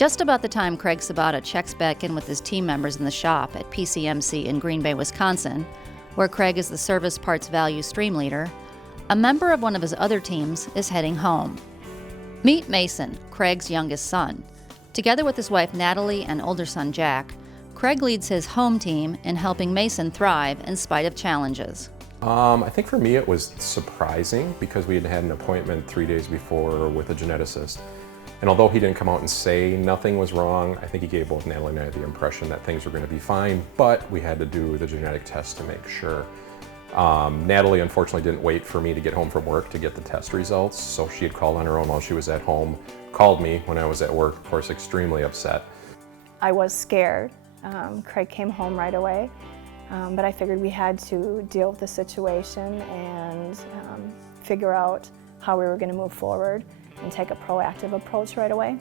Just about the time Craig Sabata checks back in with his team members in the shop at PCMC in Green Bay, Wisconsin, where Craig is the service parts value stream leader, a member of one of his other teams is heading home. Meet Mason, Craig's youngest son. Together with his wife Natalie and older son Jack, Craig leads his home team in helping Mason thrive in spite of challenges. I think for me it was surprising because we had had an appointment 3 days before with a geneticist. And although he didn't come out and say nothing was wrong, I think he gave both Natalie and I the impression that things were going to be fine, but we had to do the genetic test to make sure. Natalie unfortunately didn't wait for me to get home from work to get the test results, so she had called on her own while she was at home, called me when I was at work, of course extremely upset. I was scared. Craig came home right away, but I figured we had to deal with the situation and figure out how we were going to move forward and take a proactive approach right away.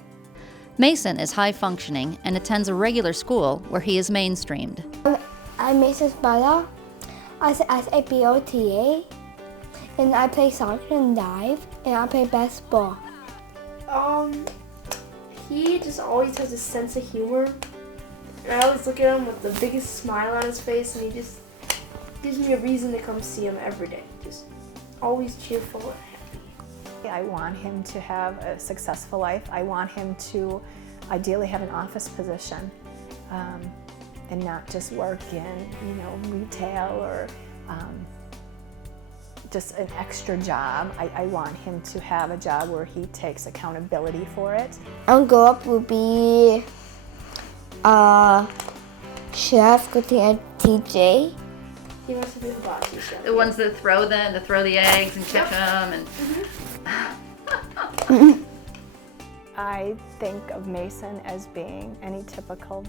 Mason is high functioning and attends a regular school where he is mainstreamed. I'm Mason Sabata. I say BOTA, and I play soccer and dive, and I play basketball. He just always has a sense of humor. And I always look at him with the biggest smile on his face, and he just gives me a reason to come see him every day. Just always cheerful and happy. I want him to have a successful life. I want him to ideally have an office position and not just work in, retail or just an extra job. I want him to have a job where he takes accountability for it. I'll grow up will be a chef cooking at TJ. He wants to be a hibachi chef. The ones that throw the eggs and catch them and. I think of Mason as being any typical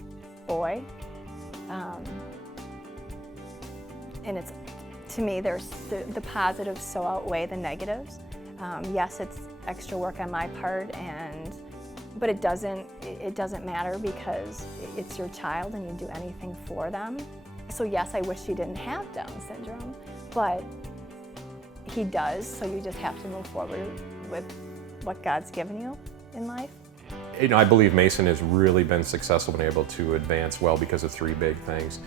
boy, and it's, to me, there's the positives so outweigh the negatives. Yes, it's extra work on my part, but it doesn't matter because it's your child and you do anything for them. So yes, I wish he didn't have Down syndrome, but he does, so you just have to move forward with what God's given you in life. I believe Mason has really been successful, been able to advance well because of three big things.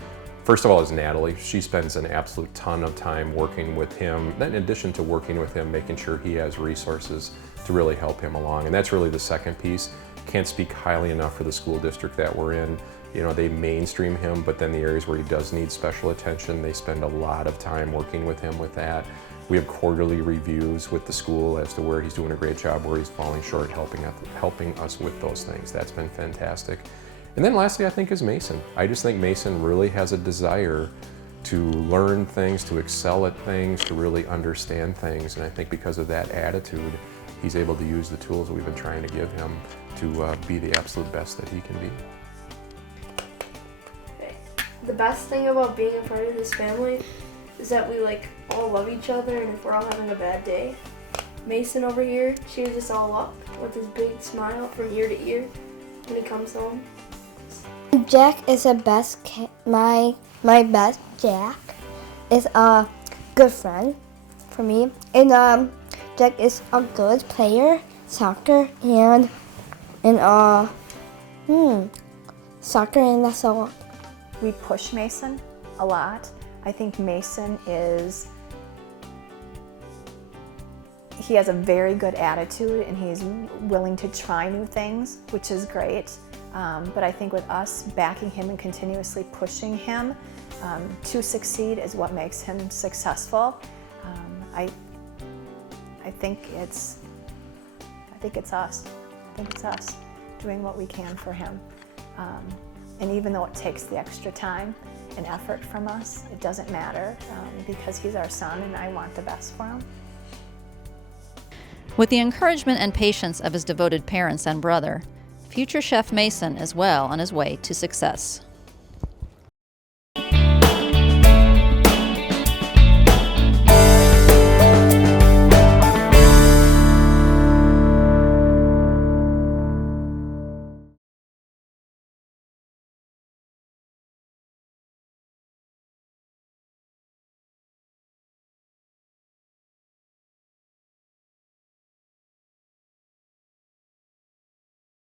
First of all is Natalie. She spends an absolute ton of time working with him. Then in addition to working with him, making sure he has resources to really help him along. And that's really the second piece. Can't speak highly enough for the school district that we're in. They mainstream him, but then the areas where he does need special attention, they spend a lot of time working with him with that. We have quarterly reviews with the school as to where he's doing a great job, where he's falling short, helping us with those things. That's been fantastic. And then lastly, I think, is Mason. I just think Mason really has a desire to learn things, to excel at things, to really understand things. And I think because of that attitude, he's able to use the tools that we've been trying to give him to be the absolute best that he can be. The best thing about being a part of this family is that we all love each other, and if we're all having a bad day, Mason over here cheers us all up with his big smile from ear to ear when he comes home. Jack is the best. My best Jack is a good friend for me, and Jack is a good player, soccer and soccer, and that's all. We push Mason a lot. I think Mason he has a very good attitude, and he's willing to try new things, which is great. But I think with us backing him and continuously pushing him to succeed is what makes him successful. I think it's us. I think it's us doing what we can for him. And even though it takes the extra time and effort from us, it doesn't matter because he's our son and I want the best for him. With the encouragement and patience of his devoted parents and brother, future chef Mason is well on his way to success.